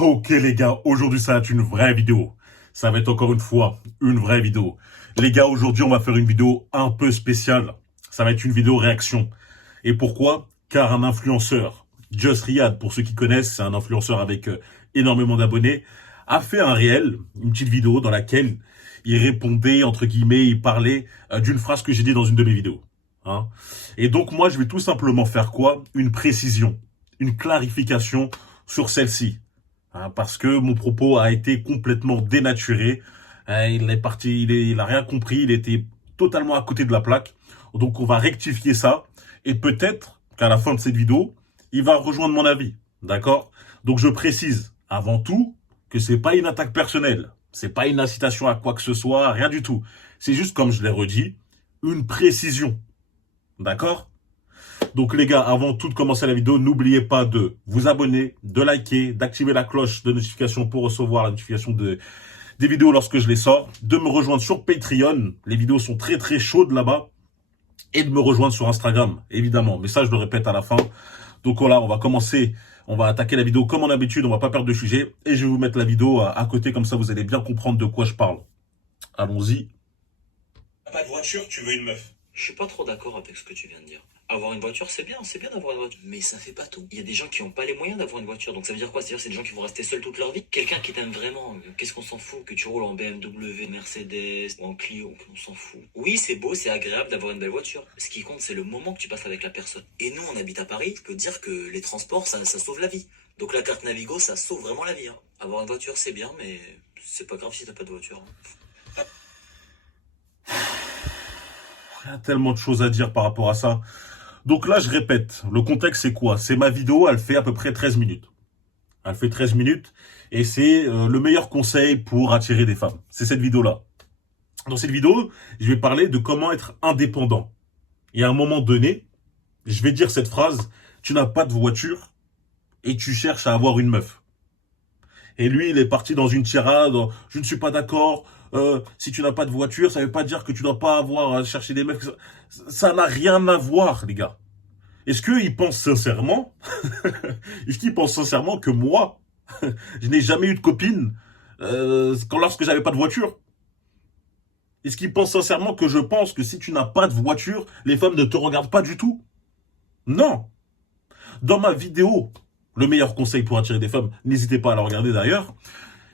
Ok les gars, aujourd'hui ça va être une vraie vidéo. Ça va être encore une fois une vraie vidéo. Les gars, aujourd'hui on va faire une vidéo un peu spéciale. Ça va être une vidéo réaction. Et pourquoi? Car un influenceur, Just Riyad, pour ceux qui connaissent, c'est un influenceur avec énormément d'abonnés, a fait un réel, une petite vidéo dans laquelle il répondait, entre guillemets, il parlait d'une phrase que j'ai dit dans une de mes vidéos. Hein. Et donc moi je vais tout simplement faire quoi? Une précision, une clarification sur celle-ci. Hein, parce que mon propos a été complètement dénaturé. Il est parti, il a rien compris, il était totalement à côté de la plaque. Donc on va rectifier ça et peut-être qu'à la fin de cette vidéo, il va rejoindre mon avis. D'accord? Donc je précise avant tout que c'est pas une attaque personnelle, c'est pas une incitation à quoi que ce soit, rien du tout. C'est juste, comme je l'ai redit, une précision. D'accord? Donc les gars, avant tout de commencer la vidéo, n'oubliez pas de vous abonner, de liker, d'activer la cloche de notification pour recevoir la notification des vidéos lorsque je les sors, de me rejoindre sur Patreon, les vidéos sont très très chaudes là-bas, et de me rejoindre sur Instagram, évidemment. Mais ça, je le répète à la fin. Donc voilà, on va commencer, on va attaquer la vidéo comme en habitude, on va pas perdre de sujet, et je vais vous mettre la vidéo à côté, comme ça vous allez bien comprendre de quoi je parle. Allons-y. Pas de voiture, tu veux une meuf. Je suis pas trop d'accord avec ce que tu viens de dire. Avoir une voiture, c'est bien d'avoir une voiture. Mais ça fait pas tout. Il y a des gens qui ont pas les moyens d'avoir une voiture. Donc ça veut dire quoi? C'est-à-dire c'est des gens qui vont rester seuls toute leur vie. Quelqu'un qui t'aime vraiment, qu'est-ce qu'on s'en fout? Que tu roules en BMW, Mercedes ou en Clio, on s'en fout. Oui, c'est beau, c'est agréable d'avoir une belle voiture. Ce qui compte, c'est le moment que tu passes avec la personne. Et nous, on habite à Paris. Je peux dire que les transports, ça sauve la vie. Donc la carte Navigo, ça sauve vraiment la vie. Hein. Avoir une voiture, c'est bien, mais c'est pas grave si t'as pas de voiture. Hein. Il y a tellement de choses à dire par rapport à ça. Donc là, je répète, le contexte c'est quoi? C'est ma vidéo, elle fait à peu près 13 minutes. Elle fait 13 minutes et c'est le meilleur conseil pour attirer des femmes. C'est cette vidéo-là. Dans cette vidéo, je vais parler de comment être indépendant. Et à un moment donné, je vais dire cette phrase, tu n'as pas de voiture et tu cherches à avoir une meuf. Et lui, il est parti dans une tirade, je ne suis pas d'accord, si tu n'as pas de voiture, ça ne veut pas dire que tu ne dois pas avoir à chercher des meufs. Ça n'a rien à voir, les gars. Est-ce qu'il pense sincèrement, est-ce qu'il pense sincèrement que moi, je n'ai jamais eu de copine lorsque j'avais pas de voiture? Est-ce qu'il pense sincèrement que je pense que si tu n'as pas de voiture, les femmes ne te regardent pas du tout? Non. Dans ma vidéo, le meilleur conseil pour attirer des femmes, n'hésitez pas à la regarder d'ailleurs,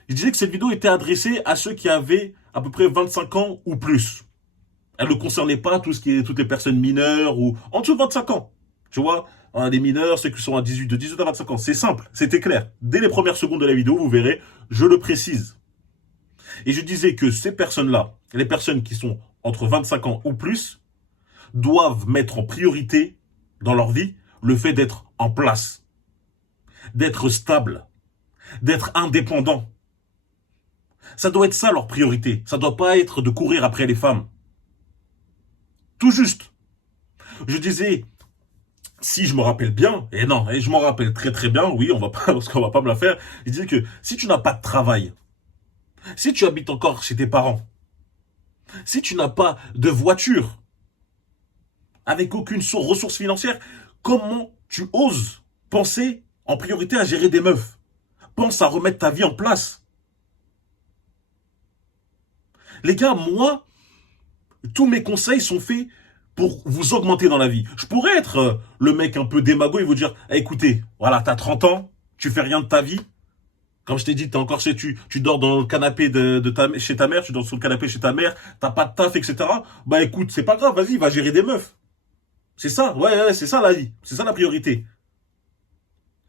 je disais que cette vidéo était adressée à ceux qui avaient à peu près 25 ans ou plus. Elle ne concernait pas toutes les personnes mineures ou en dessous de 25 ans. Tu vois, les mineurs, ceux qui sont de 18 à 25 ans. C'est simple, c'était clair. Dès les premières secondes de la vidéo, vous verrez, je le précise. Et je disais que ces personnes-là, les personnes qui sont entre 25 ans ou plus, doivent mettre en priorité dans leur vie le fait d'être en place, d'être stable, d'être indépendant. Ça doit être ça leur priorité. Ça doit pas être de courir après les femmes. Tout juste. Je disais, si je me rappelle bien, et non, et je m'en rappelle très très bien, oui, on va pas, parce qu'on va pas me la faire, je disais que si tu n'as pas de travail, si tu habites encore chez tes parents, si tu n'as pas de voiture, avec aucune ressource financière, comment tu oses penser en priorité à gérer des meufs? Pense à remettre ta vie en place. Les gars, moi, tous mes conseils sont faits pour vous augmenter dans la vie. Je pourrais être le mec un peu démago et vous dire, eh, écoutez, voilà, t'as 30 ans, tu fais rien de ta vie. Comme je t'ai dit, t'es encore tu dors dans le canapé chez ta mère, tu dors sur le canapé chez ta mère, t'as pas de taf, etc. Bah écoute, c'est pas grave, vas-y, va gérer des meufs. C'est ça, ouais, c'est ça la vie, c'est ça la priorité.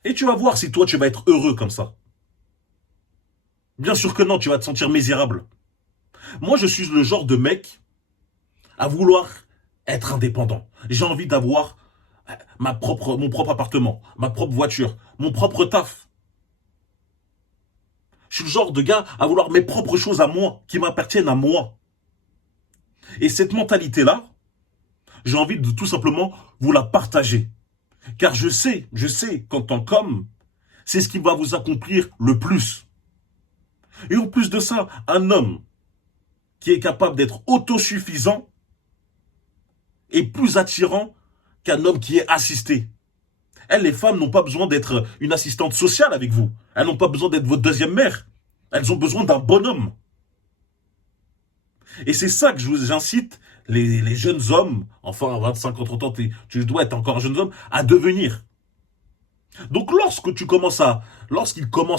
Et tu vas voir si toi tu vas être heureux comme ça. Bien sûr que non, tu vas te sentir misérable. Moi, je suis le genre de mec à vouloir être indépendant. J'ai envie d'avoir mon propre appartement, ma propre voiture, mon propre taf. Je suis le genre de gars à vouloir mes propres choses à moi, qui m'appartiennent à moi. Et cette mentalité-là, j'ai envie de tout simplement vous la partager. Car je sais qu'en tant qu'homme, c'est ce qui va vous accomplir le plus. Et en plus de ça, un homme qui est capable d'être autosuffisant est plus attirant qu'un homme qui est assisté. Elles, les femmes, n'ont pas besoin d'être une assistante sociale avec vous. Elles n'ont pas besoin d'être votre deuxième mère. Elles ont besoin d'un bonhomme. Et c'est ça que j'incite les jeunes hommes, enfin à 25 ans, 30 ans, tu dois être encore un jeune homme, à devenir. Donc lorsqu'ils commencent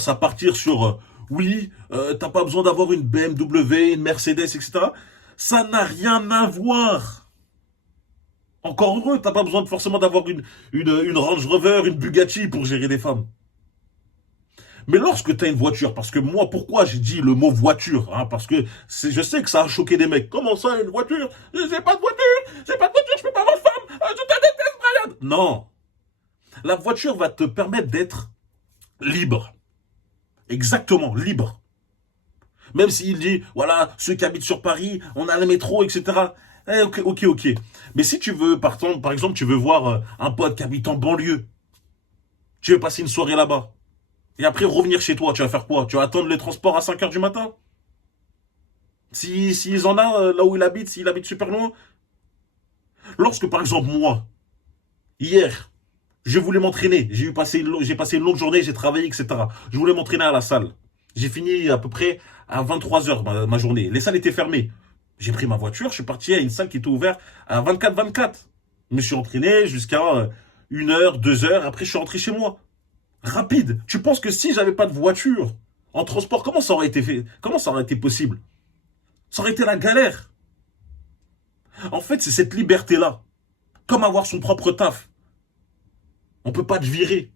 à partir sur oui, t'as pas besoin d'avoir une BMW, une Mercedes, etc. Ça n'a rien à voir. Encore heureux, t'as pas besoin forcément d'avoir une Range Rover, une Bugatti pour gérer des femmes. Mais lorsque tu as une voiture, parce que moi, pourquoi j'ai dit le mot voiture, hein, parce que je sais que ça a choqué des mecs. Comment ça, une voiture? J'ai pas de voiture, je peux pas avoir de femme, je te déteste, Brian. Non. La voiture va te permettre d'être libre. Exactement, libre. Même s'il dit, voilà, ceux qui habitent sur Paris, on a le métro, etc. Ok. Mais si tu veux, par exemple, tu veux voir un pote qui habite en banlieue, tu veux passer une soirée là-bas, et après revenir chez toi, tu vas faire quoi? Tu vas attendre les transports à 5 h du matin? S'ils en ont là où il habite, s'il habite super loin. Lorsque, par exemple, moi, hier, je voulais m'entraîner, j'ai passé une longue journée, j'ai travaillé, etc. Je voulais m'entraîner à la salle. J'ai fini à peu près à 23 h ma journée. Les salles étaient fermées. J'ai pris ma voiture, je suis parti à une salle qui était ouverte à 24-24. Je me suis entraîné jusqu'à 1 h, 2 h, après je suis rentré chez moi. Rapide. Tu penses que si j'avais pas de voiture en transport, comment ça aurait été fait? Comment ça aurait été possible? Ça aurait été la galère. En fait, c'est cette liberté-là. Comme avoir son propre taf. On peut pas te virer.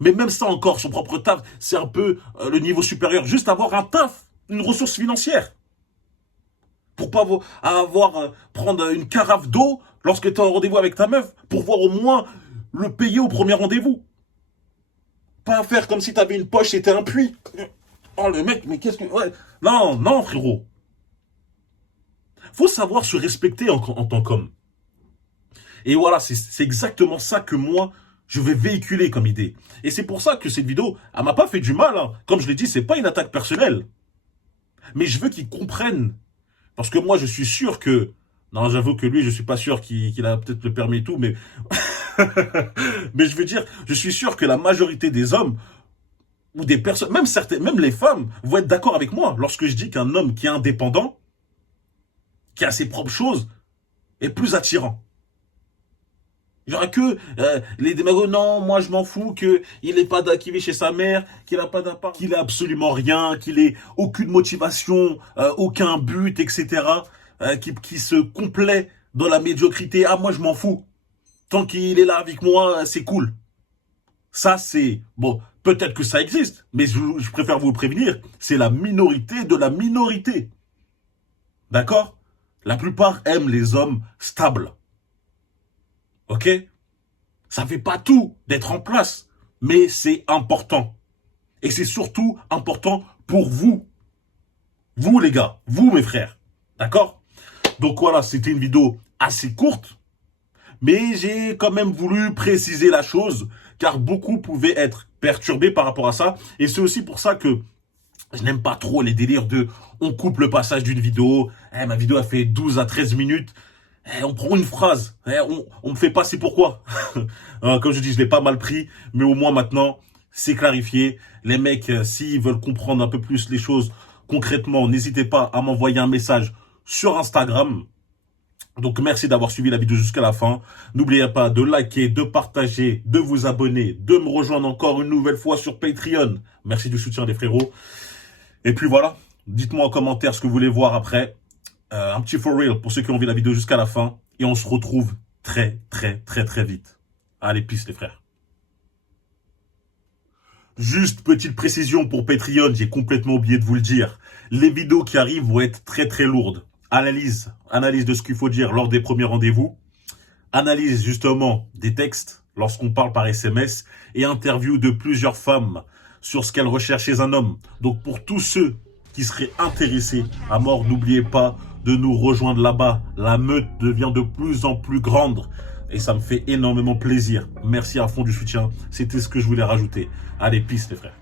Mais même ça encore, son propre taf, c'est un peu le niveau supérieur. Juste avoir un taf, une ressource financière. Pour pas prendre une carafe d'eau lorsque tu es en rendez-vous avec ta meuf. Pour voir au moins le payer au premier rendez-vous. Pas faire comme si tu avais une poche et t'es un puits. Oh le mec, mais qu'est-ce que... Ouais. Non, frérot. Faut savoir se respecter en tant qu'homme. Et voilà, c'est exactement ça que moi, je vais véhiculer comme idée. Et c'est pour ça que cette vidéo, elle m'a pas fait du mal. Hein. Comme je l'ai dit, c'est pas une attaque personnelle. Mais je veux qu'ils comprennent. Parce que moi, je suis sûr que... Non, j'avoue que lui, je suis pas sûr qu'il a peut-être le permis et tout, mais... mais je veux dire, je suis sûr que la majorité des hommes, ou des personnes, même les femmes, vont être d'accord avec moi lorsque je dis qu'un homme qui est indépendant, qui a ses propres choses, est plus attirant. Il n'y aura que les démagos, non, moi je m'en fous, qu'il vit chez sa mère, qu'il n'a pas d'appart, qu'il a absolument rien, qu'il ait aucune motivation, aucun but, etc. Qui se complaît dans la médiocrité. Ah, moi je m'en fous. Tant qu'il est là avec moi, c'est cool. Ça, c'est... Bon, peut-être que ça existe, mais je préfère vous le prévenir, c'est la minorité de la minorité. D'accord? La plupart aiment les hommes stables. Ok? Ça fait pas tout d'être en place, mais c'est important. Et c'est surtout important pour vous. Vous, les gars. Vous, mes frères. D'accord? Donc voilà, c'était une vidéo assez courte. Mais j'ai quand même voulu préciser la chose, car beaucoup pouvaient être perturbés par rapport à ça. Et c'est aussi pour ça que je n'aime pas trop les délires de on coupe le passage d'une vidéo. Ma vidéo a fait 12 à 13 minutes. On prend une phrase. On me fait passer pourquoi. Comme je dis, je l'ai pas mal pris. Mais au moins maintenant, c'est clarifié. Les mecs, s'ils veulent comprendre un peu plus les choses concrètement, n'hésitez pas à m'envoyer un message sur Instagram. Donc merci d'avoir suivi la vidéo jusqu'à la fin. N'oubliez pas de liker, de partager, de vous abonner, de me rejoindre encore une nouvelle fois sur Patreon. Merci du soutien les frérots. Et puis voilà, dites-moi en commentaire ce que vous voulez voir après. Un petit for real pour ceux qui ont vu la vidéo jusqu'à la fin. Et on se retrouve très vite. Allez, peace les frères. Juste petite précision pour Patreon, j'ai complètement oublié de vous le dire. Les vidéos qui arrivent vont être très lourdes. Analyse de ce qu'il faut dire lors des premiers rendez-vous. Analyse justement des textes lorsqu'on parle par SMS. Et interview de plusieurs femmes sur ce qu'elles recherchent chez un homme. Donc pour tous ceux qui seraient intéressés à mort, n'oubliez pas de nous rejoindre là-bas. La meute devient de plus en plus grande. Et ça me fait énormément plaisir. Merci à fond du soutien. C'était ce que je voulais rajouter. Allez, peace les frères.